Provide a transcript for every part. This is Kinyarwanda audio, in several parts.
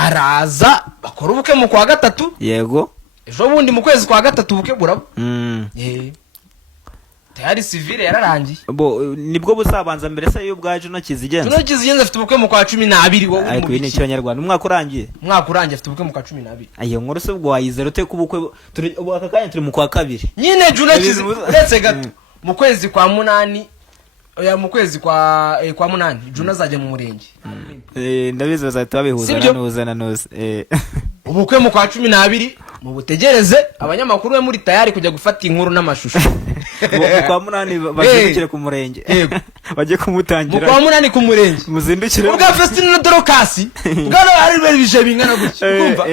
araza bakora ubukwe mu kwa gatatu. Yego. Ejo bundi mu kwezi kwa gatatu ubukwe buraba. Tayari civile yararangiye. Bo nibwo busabanza mbere se y'ubwaje no kizigenza. Tuno kizigenza afite ubukwe mu kwa 12 wowe uri mu biki. Ni cy'Abanyarwanda umwaka urangiye. Afite ubukwe mu kwa 12. Ayo nkuru se ubwo wayizera ute kubukwe turi aka kanya turi mu kwa 2. Nyine Juno kizigenza uretse gato mu kwezi kwa 8 oya mu kwezi kwa 8 Juno azajya mu murenge. Ndabizi bazahita babihuza na nose. Ubukwe mu kwa 12 mu butegereze abanyamakuru be muri tayari kujya gufata inkuru n'amashusho. Kwa 8 bazindukire ku murenge. Baje kumutangira. Kwa 8 ku murenge. Muzindukire. Ubwa Festina na Dorokasi. Bwana ari bije bingana gutya. Kumva.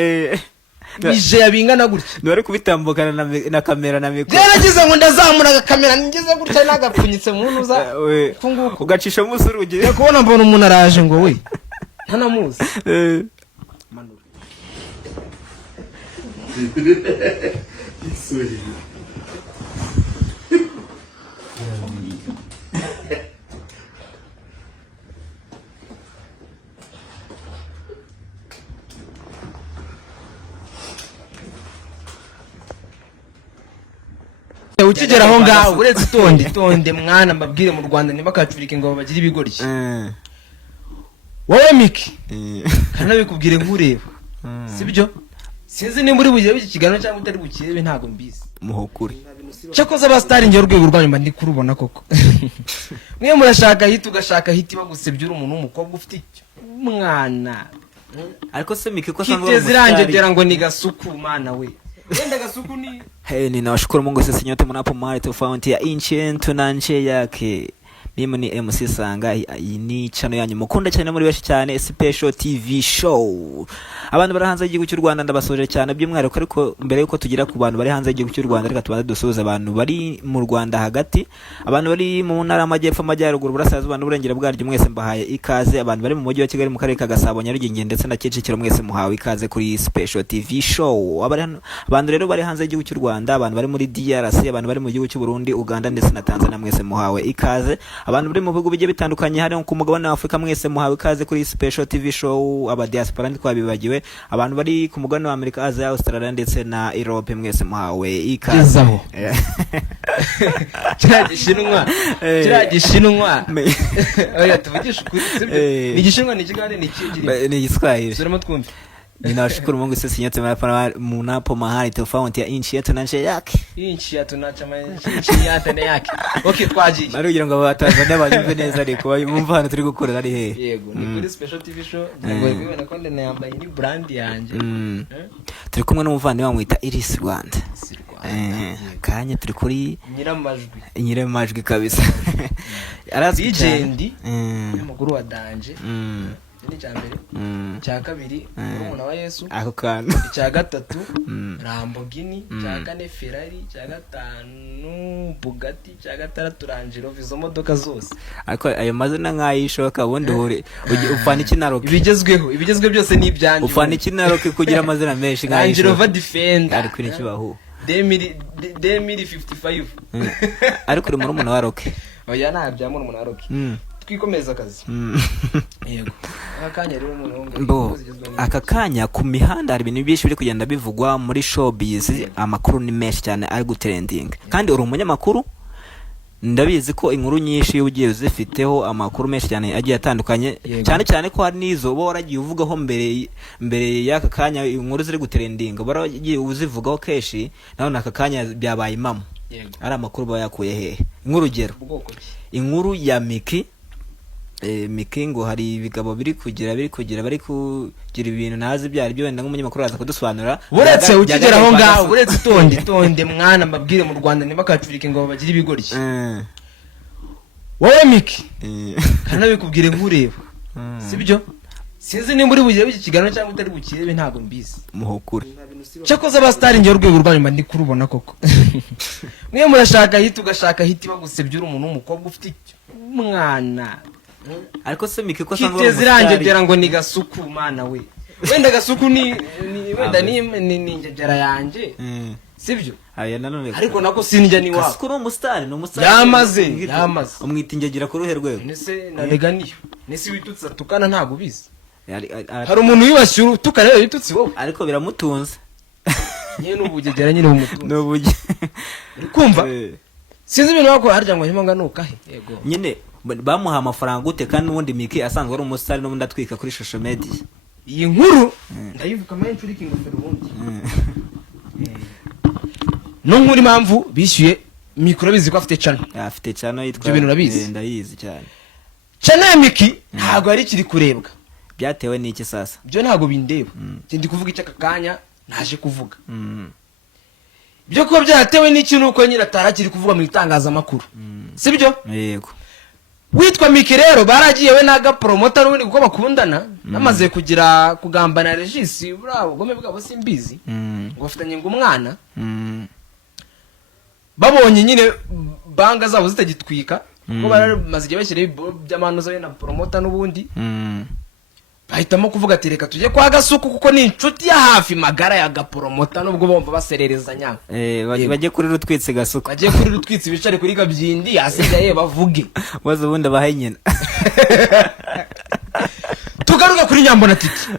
Bije yabingana gutya. Ndore kubitambukana na kamera na mikoro. Yaragize ngo ndazamura kamera ngeze gutya nagapfunyitse mu ntuza. Kunguko ugacisha musi urugire. Kubona mbona umuntu araje ngo we. Ntanamuzi. Manura. Isuri. Ukigera aho ngaho uretse tonde mwana mbabwire mu Rwanda ntibakacurike ngo bagire ibigori. Wowe Miki kana bikubwire nkureba. Sibyo? Sinzi ni muri bugiye biki kigano cyangwa utari bukirebe ntago mbizi. Muhokuri. Cyakoze abastari nge urwego rwanyu mba ndi kurubona koko. Mwe murashaka hiti ugashaka hiti bagusebyura umuntu w'umukobwa ufite umwana. Ariko se Miki ko sanga kiteze irangegera ngo ni gasuku mana we. Wenda gasuku ni ninawashukuru Mungu sisi nyote mnapo mahali tofauti ya nchi yetu na nchi yake. Mimi ni MC Sanga, ni channel yanyu mukunda cyane muri benshi cyane Special TV show. Abantu bari hanze y'igihugu cy'u Rwanda ndabasoje cyane by'umwihariko, ariko mbere yuko tugira ku bantu bari hanze y'igihugu cy'u Rwanda reka tubanze dusuhuza abantu bari mu Rwanda hagati, abantu bari mu ntara y'Amajyepfo, Amajyaruguru, Burasirazuba n'Uburengero bwaryo mwese mbahaye ikaze. Abantu bari mu mujyi wa Kigali mu karere ka Gasabo, Nyarugenge ndetse na Kicukiro mwese muhawe ikaze kuri Special TV show. Abantu rero bari hanze y'igihugu cy'u Rwanda, abantu bari muri DRC, abantu bari mu gihugu cy'u Burundi, Uganda ndetse na Tanzania mwese muhawe ikaze. Abantu bari mu bihugu bigiye bitandukanye hari ku mugabane wa Afrika mwese muhawe ikaze kuri Special TV show. Aba diaspora ndi kwabibagiwe, abantu bari ku mugabane wa Amerika, Asia, Australia ndetse na Europe mwese muhawe ikaze. Kiragishinwa oya tuvugisha ukuri sibyo? Ni gishinwa ni kigande ni kigiri ni Kiswahili. Suremo twumve. Ninashukuru Mungu sisi nyote mnapo mahali tofauti ya nchi yetu na nchi yake. Nchi yetu na chama nchi yake na yake. Okay twagiye. Bari kugira ngo abatanzania banyumve neza ariko bumva hano turi gukorera ari he. Yego ni kuri Special TV show. Ngo bibona ko ndene yambaye ni brand yanjye. Turi kumwe n'umuvandimwe wamwita Iris Rwanda. Kanya turi kuri Nyiramajwi kabisa. Arazi legend y'amaguru wa Danje. Ni cyambere cya kabiri umuntu wa Yesu ako kantu cya gatatu Lamborghini cya kane Ferrari cya gatanu Bugatti cya gatandatu Range Rover, izo modoka zose ariko ayo mazina nkayishoka ubundi hure ufana ikinaroke ibigezweho byose ni ibyanje ufana ikinaroke kugira amazina menshi nkayishoka Range Rover Defender ariko ni kibaho 2055 ariko uri muri umuntu wa roke oya ntabya muri umuntu wa roke twikomeza akazi. Yego akanya rero umuntu aka kanya ku mihanda hari ibintu byinshi biri kugenda bivugwa muri showbiz, amakuru ni menshi cyane ari gutrending, kandi uri umunyamakuru ndabizi ko inkuru nyinshi ugiye uzifiteho amakuru menshi cyane agiye atandukanye, cyane cyane ko hari nizo bo waragiye uvugaho mbere y'aka kanya inkuru ziri gutrending baragiye uzivugaho keshi, naho naka kanya byabaye impamo. Ari amakuru bayakuye hehe? Nk'urugero inkuru ya Miki ngo hari ibigabo biri kugira bari kugira ibintu nazi byari byo, wenda nk'umunyamakuru aza kudusobanura. Uretse ukigera aho ngaho uretse tonde mwana mbabwire mu Rwanda ntibakacurike ngo bagire ibigori. Wowe Miki kana bikubwire nkureba. Sibyo? Sinzi ni muri bugiye biki kigano cyangwa utari bukirebe ntago mbizi. Muhokuri. Cyakoze abastari nge urwego rwanyu mba ndi kurubona koko. Mwe murashaka hiti ugashaka hiti bagusebyura umuntu w'umukobwa ufite umwana. Ariko se Miki ko sanga kiteze irangegera ngo ni gasuku mana we. Wenda gasuku ni wenda ni ngegera yanje. Sibyo? Aya nanone ariko nako sinjya ni wa. Gasuku no mustari yamaze. Umwita ingegera ku ruhe rwego. Nese narega niyo. Nese witutsa tukana ntago bizi. hari umuntu wibashyura utukana rero bitutsi wowe ariko biramutunze nyine n'ubugegera nyine umutunze n'ubuge kumva sinzi ibintu bakora harya ngo nyuma nganuka he yego nyine bamuha amafaranga gute kandi n'ubundi Miki asanzwe ari umusitari n'ubundi atwika kuri social media iyi nkuru ndayivuga menshi uri kingofero ubundi no nkuri impamvu bishyuye mikoro bizi ko afite channel yitwa ibyo bintu urabizi ndayizi cyane channel ya Miki ntabwo ari kiri kurebwa byatewe n'iki sasa byo ntabwo bindeba ndi kuvuga icyo akakanya naje kuvuga byo kuba byatewe n'ikintu uko nyine atarakiri kuvuga mu itangazamakuru sibyo yego witwa Miki rero baragiye we naga promoter n'ubundi kuko bakundana namaze kugira kugambana Regis bravo gome bwabo simbizi ngo bafitanye ngo umwana babonye nyine banga zabo zitagitwika ngo baramaze igihe bashyira by'amano zawe na promoter n'ubundi bahitamo kuvuga ati reka tujye kwa Gasuku kuko ni inshuti ya hafi magara ya gapromota nubwo bomba basererezanya bajye kuri rutwitse Gasuku bajye kuri rutwitse bicare kuri Gabyindi asigaye bavuge wazo ubundi bahaye nyina tugaruka kuri Nyambo na Titi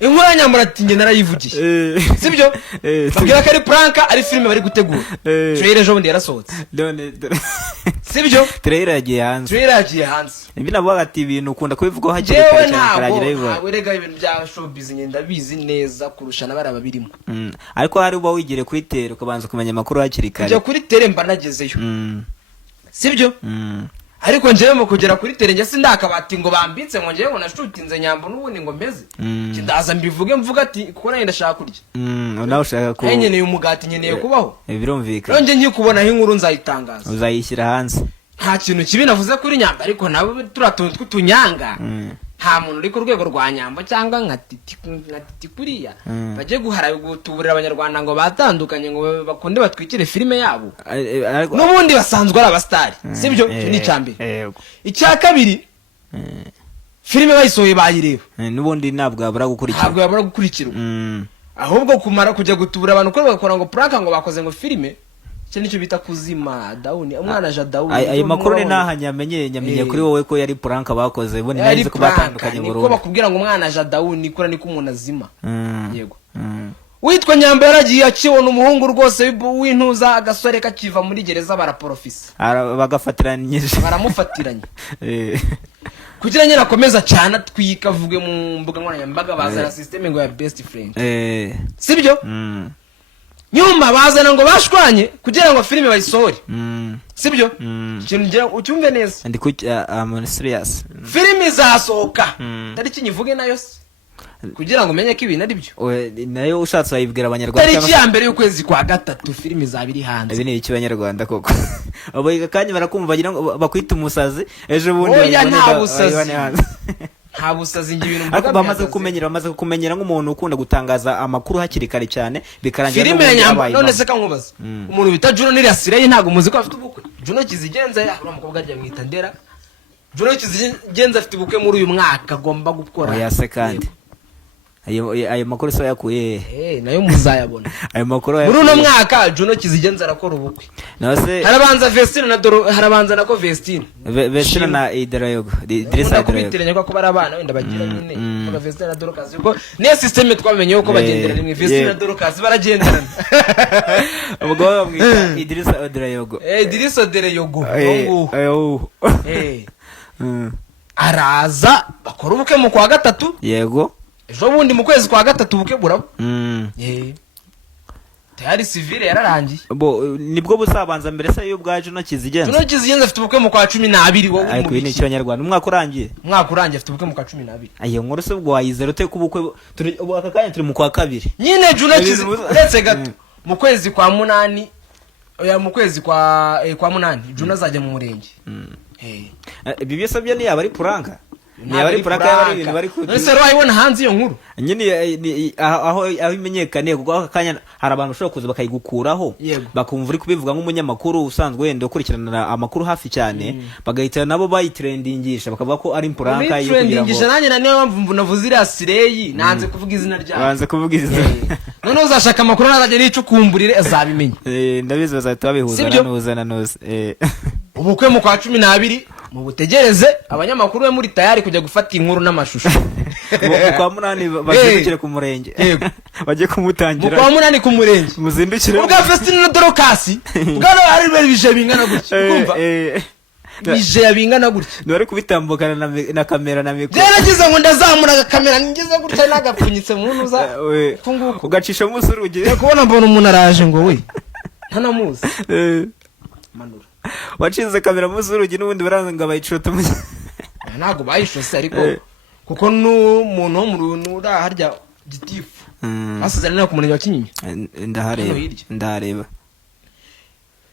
inkuru ya Nyambo na Titi nge narayivugiye sibyo babwira ko ari prank ari filime bari gutegura trailer jo bundi yarasohotse sibyo trailer yagiye hanze ibi navuga ati ibintu ukunda kubivugaho hakiri kare cyane karagira bivuga ntabwo rega ibintu bya showbiz ngenda bizi neza kurusha nabara babirimo ariko hari uba wigire kuri tere ukabanza kumenya amakuru hakiri kare kujya kuri tere mba nagezeyo sibyo ariko njewe mu kugera kuri tere nge sindakabati ngo bambitse ngo njewe ngo nashutinze Nyambo n'ubundi ngo mbeze kindaza mbivuge mvuga ati kuko nayo ndashaka kurya nawe ushaka ko nkeneye umugati nkeneye kubaho birumvikana nje nkikubonaho inkuru nzayitangaza uzayishyira hanze nta kintu kibi navuze kuri Nyambo ariko nabo turatuntu tw'utunyanga nta muntu uri ku rwego rwa Nyambo cyangwa nka Titi kuriya bajye gutuburira abanyarwanda ngo batandukanye ngo bakunde batwikire filime yabo n'ubundi basanzwe ari abastari sibyo ni cyambere icya kabiri filime bayisohoye bayireba n'ubundi ntabwo yabura gukurikirwa ahubwo kumara kujya gutubura abantu ko bagakora ngo prank ngo bakoze ngo filime cyo nicyo bita kuzima Dawuni umwana ja Dawuni ayo makuru ni nyamenye kuri wowe ko yari prank bakoze bo neza ko batandukanye ngo bakubwira ngo umwana ja Dawuni kora niko umuntu azima yego witwa Nyambo yaragiye akibona umuhungu rwose w'intuza agasore kakiva muri gereza baraprofisa baramufatiranye kugira nyine akomeza cyane atwika avuge mu mbuga nkoranyambaga bazana system ngo ya best friend sibyo nyuma bazana ngo bashwanye kugira ngo filime bayisohore sibyo ikintu ngira ucyumve neza ndi I'm serious filime izasohoka tariki nyivuge nayo kugira ngo umenye ko ibintu ari byo nayo ushatse wayibwira abanyarwanda tariki ya mbere y'ukwezi kwa gatatu filime zabiri hanze ibi ni iki abanyarwanda koko abo igakanye barakumva bagira ngo bakwita umusazi ejo bundi nta busazi ngi ibintu mvuga bamaze kumenyera nk'umuntu ukunda gutangaza amakuru hakiri kare cyane bikarangira filime ya Nyambo none se kankubaza umuntu bita Juno Nirasire ntago muzi ko afite ubukwe Juno Kizigenza uri umukobwa ajya mwita Ndera Juno Kizigenza afite ubukwe muri uyu mwaka agomba gukora oya se kandi ayo makuru so yakuye nayo muzayabona ayo makuru muri uno mwaka Juno Kizigenza arakora ubukwe nose harabanza Vestine na Doro harabanza nako Vestine na Idarayogo Idrissa Idarayogo ko barabana wenda bagira nyine ko Vestine na Doro kazi ko ne system twamenye uko bagendera rimwe Vestine na Doro kazi baragenderana ubwo bamwita Idrissa Idarayogo Idrissa Idarayogo araza bakora ubukwe mu kwa gatatu yego ejo bundi mu kwezi kwa gatatu ubukwe burabo tayari civile yararangiye nibwo busabanza mbere se y'ubwa Juno Kizigenza afite ubukwe mu kwa 12 wowe ariko ni cy'abanyarwanda umwaka urangiye afite ubukwe mu kwa 12 ayo nkuru se ubwo wayizera ute kubukwe aka kanya turi mu kwa kabiri nyine Juno Kizigenza ndetse gato mu kwezi kwa 8 oya mu kwezi kwa 8 Juno azajya mu murenge ibi byose byo ni yaba ari prank Niyabari puraka y'abari ibintu bari kugira. Nese ro ayibona hanze iyo nkuru. Nyine aho imenyekane kuko akanya hari abantu ushobora kuza bakayigukuraho bakumva uri kubivuga nk'umunyamakuru usanzwe wende ukurikirana amakuru hafi cyane bagahita nabo bayitrendingisha bakavuga ko ari puraka yo kugira ngo. Nanye na niyo mpamvu navuze iriya Sireyi nanze kuvuga izina ryayo. Banze kuvuga izina. None uzashaka amakuru nazajya nicukumburire azabimenye. Ndabizi bazahita babihuza na nuza. Ubukwe mu kwa 12 mu butegereze abanyamakuru be muri tayari kujya gufata inkuru n'amashusho kwa munani bazindukire ku murenge bajye kumutangira kwa munani ku murenge muzindukire ubwa Festina na Dorokasi bwano ari bije bingana gutya kumva bije bingana gutya ntwari kubitambukana na kamera na mikoro byaragize ngo ndazamura kamera ngeze gutya nagapfunyitse mu ntuza funguko ugacisha munsi urugiye kubona mbona umuntu araje ngo we ntanamuzi manura wacize kamera munsi urugi n'ubundi baranga bayicota mu ntago bayishose ariko kuko n'umuntu wo mu runura harya gitifu basezerana ku murenge wa Kinyinya ndahareba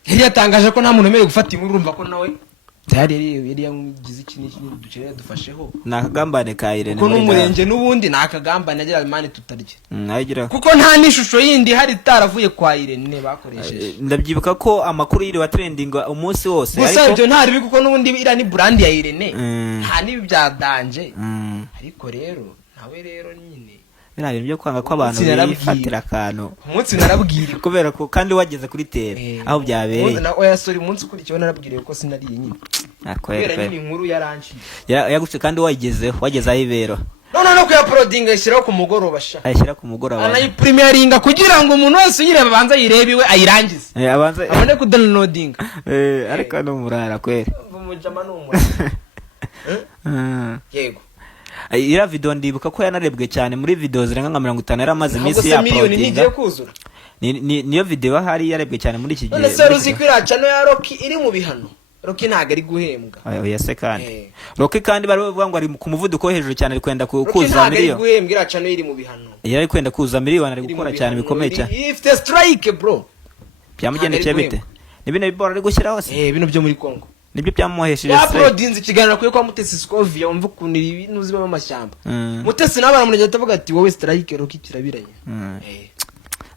yari yatangaje ko nta muntu umerewe gufata inkuru urumva ko nawe yari yamugize ikintu dukeneye dufasheho nakagambane ka Irene kuko n'umurenge n'ubundi nakagambane agira imana tutarye nagira kuko nta n'ishusho yindi hari itaravuye kwa Irene bakoresheje ndabyibuka ko amakuru yiri wa trending umunsi wose ariko ibyo ntari bi kuko n'ubundi ira ni brand ya Irene nta nibi byadanje ariko rero nawe rero nyine bina bintu byo kwanga ko abantu bifatira akantu umunsi narabwira kubera ko kandi wageze kuri tele aho byabereye na oya sorry umunsi ukurikiyeho narabwiriye ko sinariye nyine kubera nyine inkuru yaranshije yaguce kandi wageze aho ibero no kuyaprodinga ishyiraho ku mugoroba sha ayishyira ku mugoroba anayipremieringa kugira ngo umuntu wese uyireba abanza yirebe iwe ayirangize abone kudownloadinga ariko no murara kwera umujama n'umurara yego ira video ndibuka ko yanarebwe cyane muri video zirenga nka 50 yaramaze iminsi ya uploadinga niyo video hari yarebwe cyane muri iki gihe none se ruzi kwiraca no ya Rocky iri mu bihano Rocky ntago ari guhembwa oya se kandi Rocky kandi bari bavuga ngo ari ku muvuduko hejuru cyane ari kwenda kuza miliyoni ntago ari guhembwa iraca no iri mu bihano yari kwenda kuza miliyoni ari gukora cyane bikomeye cyane ifite strike bro byamugendekeye bite nibine bibora ari gushyira hose bino byo muri Kongo nibyo byamuhesheje uploadinze ikiganiro kuri kwa Mutesi Scovia umva kunira ibintu ziba mu mashyamba Mutesi nabana muri leta avuga ati wowe strike Rocky kirabiranye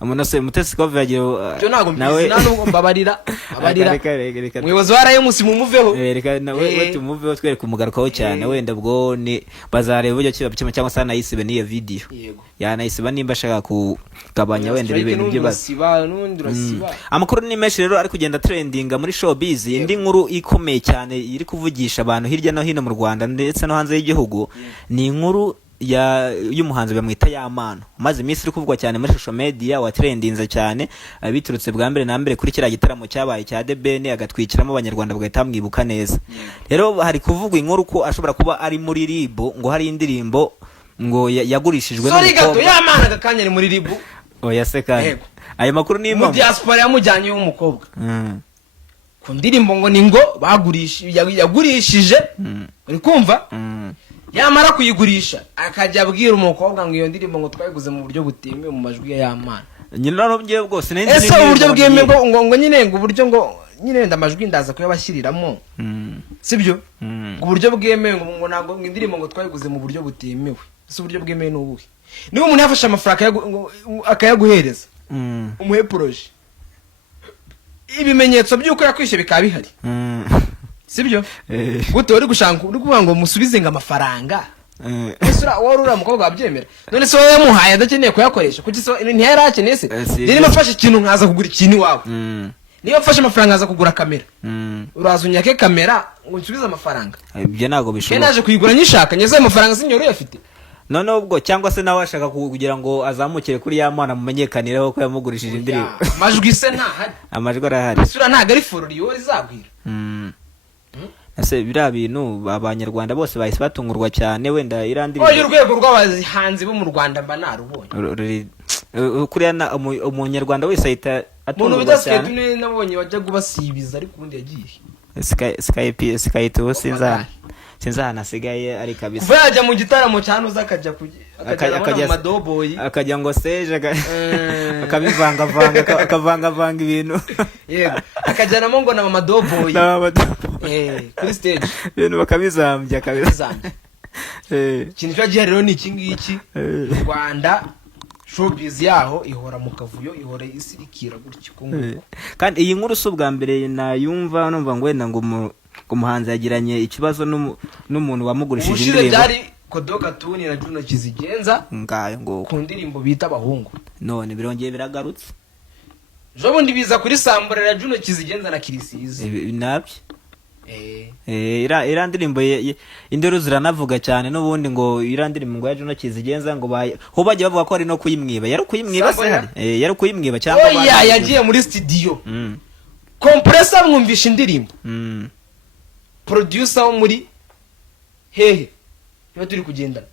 amuna se Mutesi Scovia byo nago nawe nubwo mbabarira mwibozo waraye musi mumuveho reka nawe tumuveho twereka umugarukaho cyane wenda bwo ni bazareba uburyo kiba cyangwa sana yisibe niyo video yanayisiba nimba ashaka kugabanya wenda ibintu by'ibasiba amakuru ni menshi rero ari kugenda trendinga muri showbiz indi nkuru ikomeye cyane iri kuvugisha abantu hirya no hino mu Rwanda ndetse no hanze y'igihugu ni inkuru y'umuhanzi bamwita Yamano maze iminsi iri kuvugwa cyane muri social media wa trendinze cyane biturutse bwa mbere na mbere kuri kira gitaramo cyabaye cya The Ben agatwikiramo abanyarwanda bagahita mwibuka neza rero hari kuvugwa inkuru ko ashobora kuba ari muri RIB ngo hari indirimbo ngo yagurishijwe sorry gato Yamano agakanya ari muri RIB oya se kandi ayo makuru ni mu diaspora yamujyanye y'umukobwa ku ndirimbo ngo ni ngo yagurishije uri kumva yamara kuyigurisha akajya abwira umukobwa ngo iyo ndirimbo ngo twayiguze mu buryo butemewe mu majwi ya Yamano nyine narobye bwose nende ese uburyo bwemewe ngo nyine ngo uburyo ngo nyine ndamajwi ndaza kuyabashyiriramo sibyo ngo uburyo bwemewe ngo nago indirimbo ngo twayiguze mu buryo butemewe ese uburyo bwemewe n'ubuhe niba umuntu yafashe amafaranga akayaguhereza umuhe projet ibimenyetso by'uko yakwishe bikaba bihari sibyo gute uri gushanga uri kuvuga ngo musubize ngo amafaranga Esura warura mukobwa wabyemera none se wowe yamuhaye adakeneye kuyakoresha kuki so ntiyari akeneye se rero mafashe ikintu nkaza kugura ikintu iwawe niyo mfashe amafaranga aza kugura kamera urazunyake kamera ngo nsubize amafaranga ibyo nago bishoboka naje kuyigura nyishaka nyeze amafaranga sinyoro yafite none ubwo cyangwa se nawe ashaka kugira ngo azamukire kuri Yamana mumenyekanireho ko yamugurishije indirimbo amajwi se ntahari amajwi arahari Esura ntago ari forori yo izagwira ase bira bintu abanyarwanda bose bahise batungurwa cyane wenda irandi oyo urwego rw'abahanzi bo mu Rwanda mba narubonye kuriya umunyarwanda wese ahita atungurwa cyane umuntu bidasike nabonye bajya kubasibiza ariko ubundi yagiye Skype sinzahana asigaye ari kabisa kuva yajya mu gitaramo cyane uza akajya mu madoboyi akajya ngo seje akavanga ibintu yego akajyanamo ngo na madoboyi kuri stage ibintu bakabizambya kabisa ikintu cyo rero ni iki ngiki Rwanda showbiz yaho ihora mu kavuyo ihora isirikira gutyo kandi iyi nkuru subwa mbere nayumva numva ngo wenda ngo umuhanzi yagiranye ikibazo n'umuntu wamugurishije indirimbo byari Kodoka Tuni na Juno Kizigenza ngayo ngo ku ndirimbo bita abahungu none birongeye biragarutse jo bundi biza kuri Sambura na Juno Kizigenza na Kirisizi nabyo iriya ndirimbo induru ziranavuga cyane n'ubundi ngo iriya ndirimbo ngo ya Juno Kizigenza ngo ho bajya bavuga ko ari no kuyimwiba yari kuyimwiba se hari yari kuyimwiba cyangwa oya yagiye muri studio compressor mwumvisha indirimbo producer wo muri hehe niba turi kugendana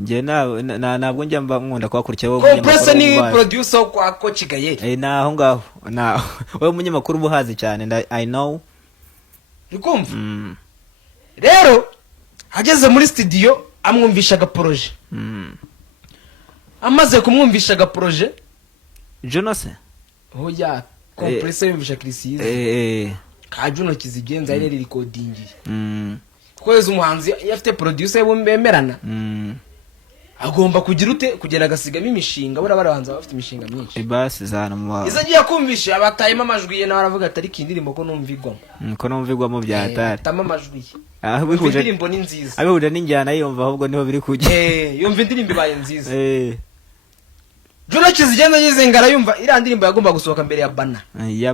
nge ntabwo njya mba nkunda kuhakurikira wowe compressor ni producer wo kwa Coach Gayeri naho ngaho wowe umunyamakuru ubuhazi cyane I know rikumva rero ageze muri studio amwumvishaga projet amaze kumwumvishaga projet Juno se hoya compressor yumvisha Chrisize ka Juno Kizigenza yari recordingiye kwezi umuhanzi yafite producer bumbemerana agomba kugira ute kugera agasigamo imishinga barabanza bafite imishinga myinshi basi zana mu izagiye kumvisha abatayima amajwi ye nawe aravuga atari kindirimbo ko numvigwamo byatari tama amajwi ye indirimbo ni nziza abihuje n'injyana yumva ahubwo niho biri kujya yumva indirimbo ibaye nziza Juno Kizigenza nyizengara yumva iriya ndirimbo yagomba gusohoka mbere ya Bana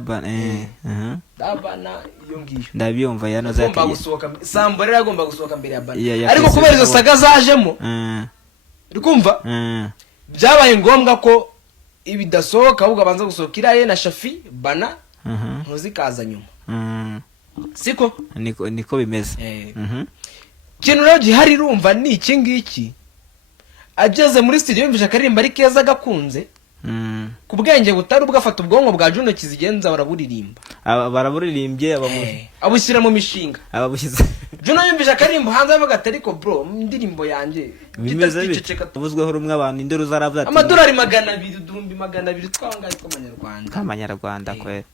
Bana iyo ngiyo ndabyumva yanoza yagomba gusohoka Sambo rero yagomba gusohoka mbere ya Bana ariko kubera izo saga zajemo rikumva byabaye ngombwa ko ibidasohoka ahubwo abanza gusohoka iraye na Shafi Bana ntuzikaza nyuma siko niko bimeze kintu rero gihari rumva ni iki ngiki ageze muri studio yumvisha akaririmba ari keza gakunze ku bwenge butari ubwafata ubwonko bwa Juno Kizigenza baraburirimbye abushyira mu mishinga ababushyize Juno yumvisha akaririmbo hanze avuga ati ariko bro indirimbo yanjye bimeze bivuzweho rumwe abantu induru zaravuze amadolari 200,000 twangaye k'amanyarwanda kwera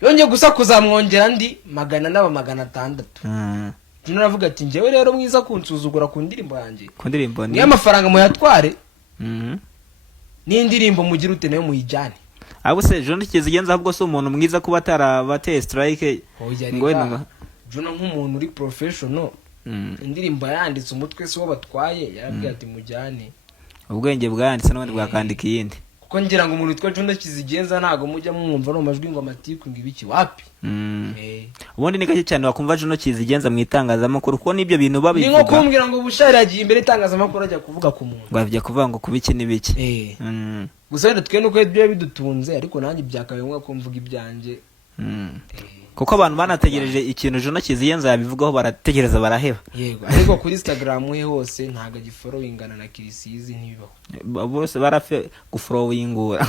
yongeye gusa kuzamwongera ndi 600 Juno aravuga ati njyewe rero mwiza kunsuzugura ku ndirimbo yanjye ni amafaranga muyatware ni indirimbo mugira ute nayo muyijyane abo se Juno Kizigenza ahubwo se umuntu mwiza kuba atarabateye strike ngo Juno nk'umuntu uri professional indirimbo yanditse umutwe si wo batwaye yarabwiye ati mujyane ubwenge bwanditse n'ubundi bwakandika iyindi kuko ngira ngo umuntu witwa Juno Kizigenza ntago mujya mwumva no majwi ngo amatiku ngo ibiki wapi ubundi ni gake cyane wakumva Juno Kizigenza mu itangazamakuru kuko nibyo bintu babivuga ni nko kumbwira ngo Bushari yagiye imbere itangazamakuru ajya kuvuga ku muntu ngo avye kuvuga ngo kubiki nibiki gusa rero twe nuko ibyo bidutunze ariko nanjye byakabaye ngombwa ko mvuga ibyanjye kuko abantu banategereje ikintu Juno Kizigenza yabivugaho barategereza baraheba yego ariko kuri Instagram he hose ntaga gifollowingana na Kirisizi ntibibaho bose barafe gufollowingura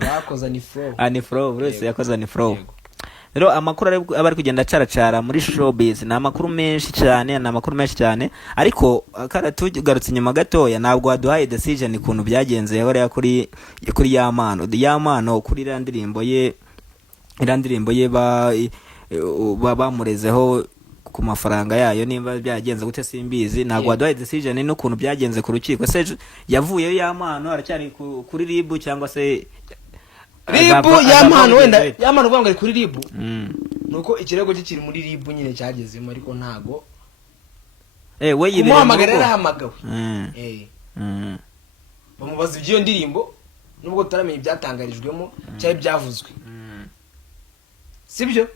bakoza ni follow ni follow bose yakoza ni follow rero amakuru abari kugenda caracara muri showbiz na amakuru menshi cyane ariko akara tugarutse inyuma gatoya ntabwo waduhaye decision ikuntu byagenze yahora kuri yamano kuri irandirimbo ye bamurezeho ku mafaranga yayo nimba byagenze gute simbizi ntabwo waduhaye decision n'ukuntu byagenze ku rukiko se yavuyeyo yamano aracyari kuri ribu cyangwa se ribu yamano wenda yamano uvuga ngo ari kuri ribu nuko ikirego kiri muri ribu nyine cyagezemo ariko ntago we yibere umuhamagara yarahamagawe bamubaza iby'iyo ndirimbo nubwo tutaramenye ibyatangarijwemo cyangwa byavuzwe sibyo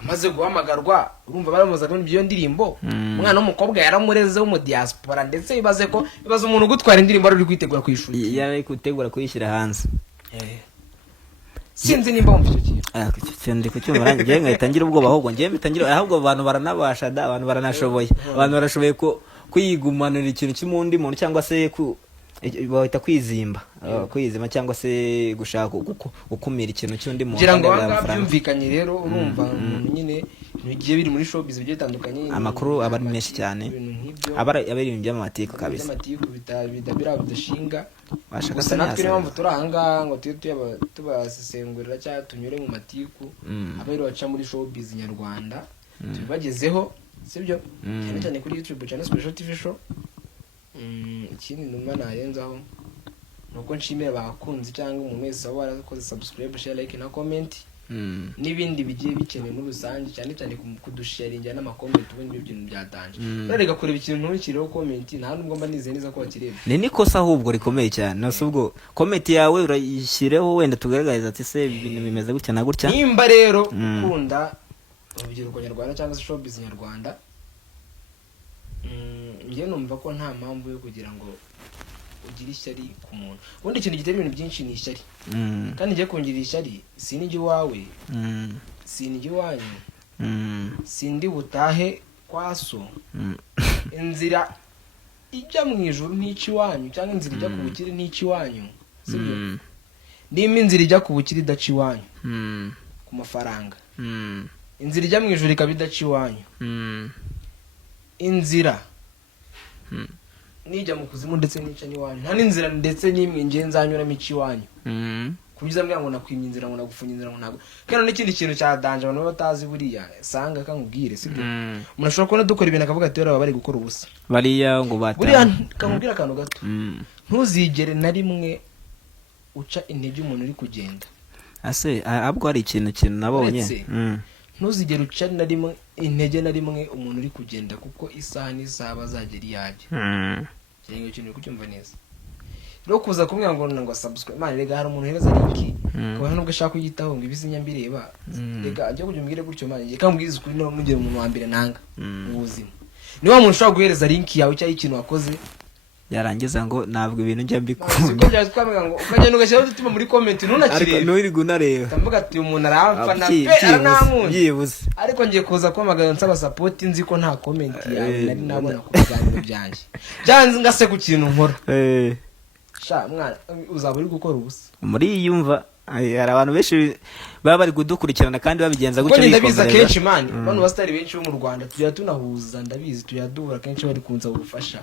amaze guhamagarwa urumva baramubaza ko ibyo ndirimbo umwana w'umukobwa yaramureze mu diaspora ndetse bibaze umuntu gutwara indirimbo ari kwitegura kwishuri yari kwitegura kuyishyira hanze sinzi nimba wumva icyo kintu ndi kucyumva njye ngatangira ubwoba ahubwo njye bitangira ahubwo abantu baranabasha abantu baranashoboye abantu barashoboye kwigumanira ikintu cy'umundi muntu cyangwa se bahita kwizimba cyangwa se gushaka gukumira ikintu cy'undi muntu kugira ngo byumvikanye rero urumva umuntu nyine bigiye biri muri showbiz bigiye bitandukanye amakuru aba ari menshi cyane aba ari ibintu by'amatiku kabisa bidashinga gusa natwe niyo mpamvu turi ahangaha ngo tubasesengurira cyangwa tunyure mu matiku aba rero baca muri showbiz nyarwanda tubibagezeho sibyo cyane cyane kuri YouTube channel Special TV Show ikindi numva narenzaho nuko nshimira abakunzi cyangwa umuntu wese waba warakoze subscribe share like na comment n'ibindi bigiye bikenewe muri rusange cyane cyane kudusharinga n'amakomenti ubundi ibintu byatanje rero kureba ikintu ntukireho comment nta nubwo mba nizeye neza ko wakirebye ni nikosa ahubwo rikomeye cyane nose ubwo comment yawe urayishyireho wenda tugaragariza ati se ibintu bimeze gutya na gutya nimba rero ukunda urubyiruko nyarwanda cyangwa se showbiz nyarwanda, njye numva ko nta mpamvu yo kugira ngo ugire ishyari ku muntu. Ubundi ikintu gitera ibintu byinshi ni ishyari, kandi njye kungirira ishyari sinijya iwawe, sinijya iwanyu, sindi butahe kwa so, inzira ijya mu ijuru ntica iwanyu, cyangwa inzira ijya ku bukire ntica iwanyu, sibyo? Nimba inzira ijya ku bukire idaca iwanyu ku mafaranga, inzira ijya mu ijuru ikaba idaca iwanyu, inzira nijya mu kuzimu ndetse nica n'iwanyu, nta n'inzira ndetse n'imwe ngiye nzanyuramo ica iwanyu, kubyiza mbwira ngo nakwimye inzira, ngo nagufunye inzira, ngo ntabwo. Kandi n'ikindi kintu cya danje abantu batazi buriya, sanga kankubwire, sibyo? Umuntu ashobora kubona dukora ibintu akavuga ati baba bari gukora ubusa, bariya ngo bata buriya kankubwira akantu gato, ntuzigere na rimwe uca intege umuntu uri kugenda. Ase abwo hari ikintu nabonye, ntuzigere uca na rimwe intege na rimwe umuntu uri kugenda, kuko isaha n'isaha bazagera iyajya. Cyangwa ikintu kucyumva neza. Rero kuza kumwe ngo subscribe, man rega hari umuntu hereza link, ko nubwo ashaka kuyitaho ngo ibizinya mbireba, rega ajya kujya umbwire gutyo, man reka mbwize ukuri no mugire umuntu wa mbere nanga ubuzima. Ni wa muntu ushaka guhereza link yawe cyangwa ikintu wakoze, yarangiza ngo ntabwo ibintu njya mbikunda, siko byaje twamega ngo ukagenda ugashyiraho udutima muri comment ntunakirebe, ariko n'uri gunareba tamvuga ati umuntu aramfa na pe aranankunze yibuze, ariko ngiye kuza kwamagana nsaba support, nzi ko nta comment yawe nari nabona ku biganiro byanjye, byanze ngase ku kintu nkora. Sha mwana uzaba uri gukora ubusa muri yumva. Hari abantu benshi baba bari kudukurikirana kandi babigenza gutyo bikomeza. Ndabiza kenshi man, bano bastari benshi bo mu Rwanda tujya tunahuza, ndabizi tujya duhura kenshi bari kunza ubufasha.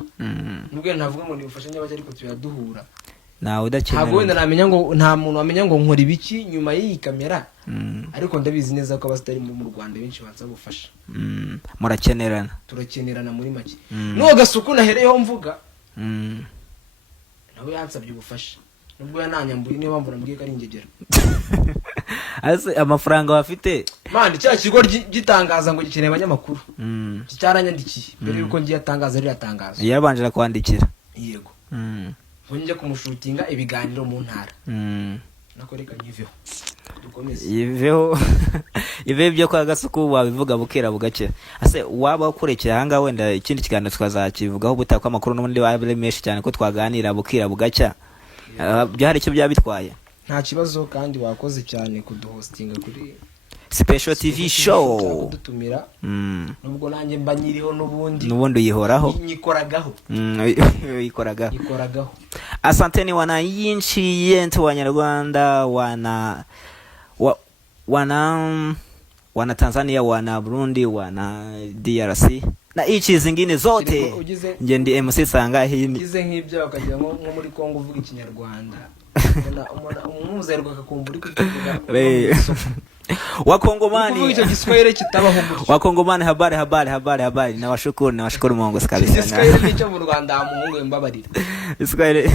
Nubwo navuga ngo ni ubufasha nyabaki, ariko tujya duhura. Nawe udakenera. Ntabwo wenda namenya ngo nta muntu wamenya ngo nkora ibiki nyuma y'iyi kamera. Ariko ndabizi neza ko abastari mu Rwanda benshi banza ubufasha. Murakenerana. Turakenerana muri make. Nuwo gasuku nahereyeho mvuga. Nawe yansabye ubufasha. Nubwo yananyambuye, niyo mpamvu nambwiye ko ari ingegera. Ase amafaranga bafite man, cya kigo gitangaza ngo gikeneye abanyamakuru, cyaranyandikiye mbere yuko ngiye atangaza riri atangaza, yabanje kwandikira yego, ngo njye kumushutinga ibiganiro mu ntara, nakoreka nyiveho dukomeze yiveho ive byo kwa gasuku wabivuga bukera bugakera. Ase waba ukorekeye hanga wenda ikindi kiganiro twazakivugaho butakwa amakuru n'ubundi bari menshi cyane ko twaganira bukira bugacya. Byari cyo byabitwaye, nta kibazo, kandi wakoze cyane kuduhostinga kuri Special TV Show dutumira. Nubwo nanjye mba nyiriho nubundi uyihoraho nyikoragaho yikoragaho. Asanteni wananchi yetu Wanyarwanda, wana Tanzania, wana Burundi, wana DRC na ichi zingine zote. Nje ndi MC Sanga hini gize nk'ibyo bakagira nko muri Kongo uvuga ikinyarwanda, umuzerwa akakumbura kuvuga Wakongomani uvuga icyo Kiswahili kitabaho gutyo. Wakongomani habari na washukuru Mungu kabisa. Kiswahili cyo mu Rwanda muhungu mbabarira. Kiswahili